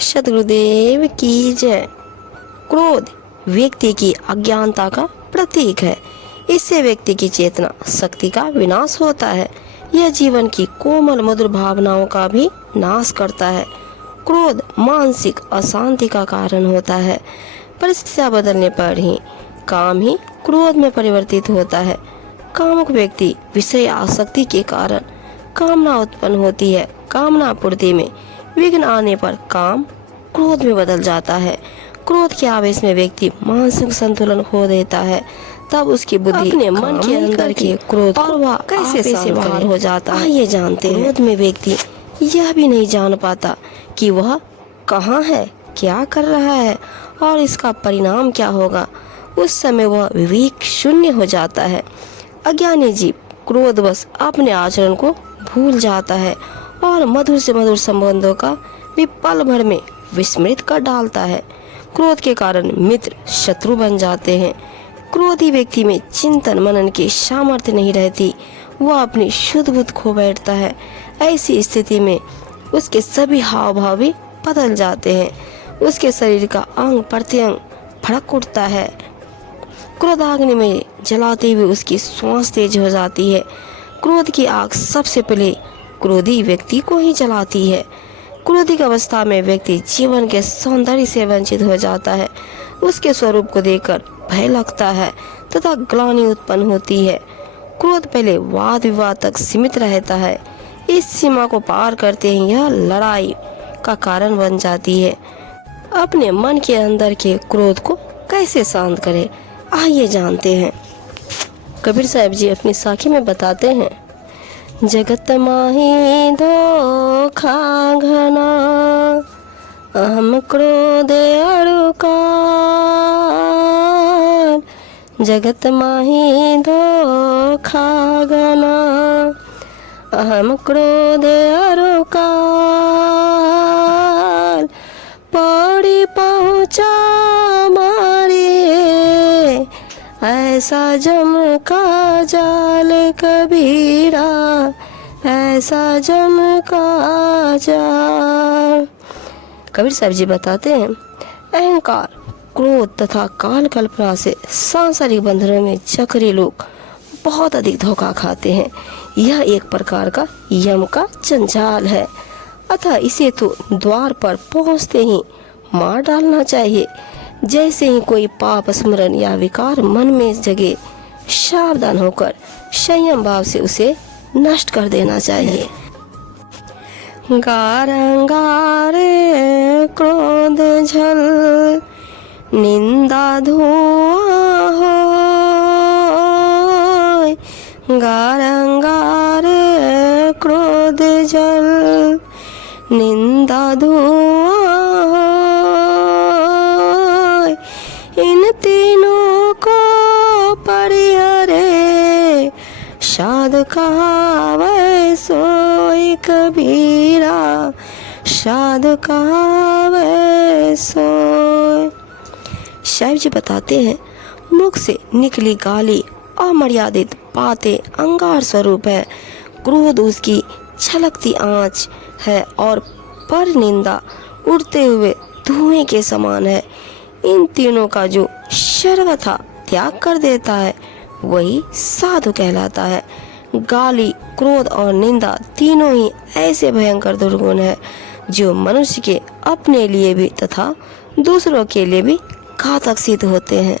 सद्गुरुदेव की जय। क्रोध व्यक्ति की अज्ञानता का प्रतीक है। इससे व्यक्ति की चेतना शक्ति का विनाश होता है। यह जीवन की कोमल मधुर भावनाओं का भी नाश करता है। क्रोध मानसिक अशांति का कारण होता है। परिस्थितियां बदलने पर ही काम ही क्रोध में परिवर्तित होता है। कामुक व्यक्ति विषय आसक्ति के कारण कामना उत्पन्न होती है। कामना पूर्ति में विघ्न आने पर काम क्रोध में बदल जाता है। क्रोध के आवेश में व्यक्ति मानसिक संतुलन खो देता है। तब उसकी बुद्धि अपने मन के अंदर के क्रोध और वह कैसे से बाहर हो जाता है। ये जानते हैं, क्रोध में व्यक्ति यह भी नहीं जान पाता कि वह कहाँ है, क्या कर रहा है और इसका परिणाम क्या होगा। उस समय वह विवेक शून्य हो जाता है। अज्ञानी जीव क्रोधवश अपने आचरण को भूल जाता है और मधुर से मधुर संबंधों का भी पल भर में विस्मृत कर डालता है। क्रोध के कारण मित्र शत्रु बन जाते हैं। क्रोधी व्यक्ति में चिंतन मनन की सामर्थ्य नहीं रहती। वह अपनी शुद्ध बुद्ध खो बैठता है। ऐसी स्थिति में उसके सभी हाव भाव भी बदल जाते हैं। उसके शरीर का अंग प्रत्यंग भड़क उठता है। क्रोधाग्नि में जलाते हुए उसकी श्वास तेज हो जाती है। क्रोध की आग सबसे पहले क्रोधी व्यक्ति को ही जलाती है। क्रोधिक अवस्था में व्यक्ति जीवन के सौंदर्य से वंचित हो जाता है। उसके स्वरूप को देखकर भय लगता है तथा ग्लानि उत्पन्न होती है। क्रोध पहले वाद विवाद तक सीमित रहता है। इस सीमा को पार करते ही यह लड़ाई का कारण बन जाती है। अपने मन के अंदर के क्रोध को कैसे शांत करें, आइए जानते हैं। कबीर साहब जी अपनी साखी में बताते हैं, जगत माही धोखा घना अहम क्रोध अड़ुकार। जगत माही धोखा घना अहम क्रोध अड़ुकार। पौड़ी पहुँचा मारे ऐसा जम का जाल कबीरा, ऐसा जम का जाल। कबीर साहब जी बताते हैं, अहंकार क्रोध तथा काल कल्पना से सांसारिक बंधनों में चक्री लोग बहुत अधिक धोखा खाते हैं। यह एक प्रकार का यम का जंजाल है। अतः इसे तो द्वार पर पहुंचते ही मार डालना चाहिए। जैसे ही कोई पाप स्मरण या विकार मन में जगे, सावधान होकर संयम भाव से उसे नष्ट कर देना चाहिए। गारंगारे क्रोध झल निंदा धुआं होय। गारंगारे क्रोध जल निंदा धुआं होय। इन तीनों को परिहरे साधु कहावै सोई कबीरा, साधु कहावै सोई। साहिब जी बताते हैं, मुख से निकली गाली अमर्यादित बातें अंगार स्वरूप है। क्रोध उसकी छलकती आंच है और पर निंदा उड़ते हुए धुएं के समान है। इन तीनों का जो सर्वथा त्याग कर देता है वही साधु कहलाता है। गाली क्रोध और निंदा तीनों ही ऐसे भयंकर दुर्गुण है जो मनुष्य के अपने लिए भी तथा दूसरों के लिए भी घातक सिद्ध होते हैं।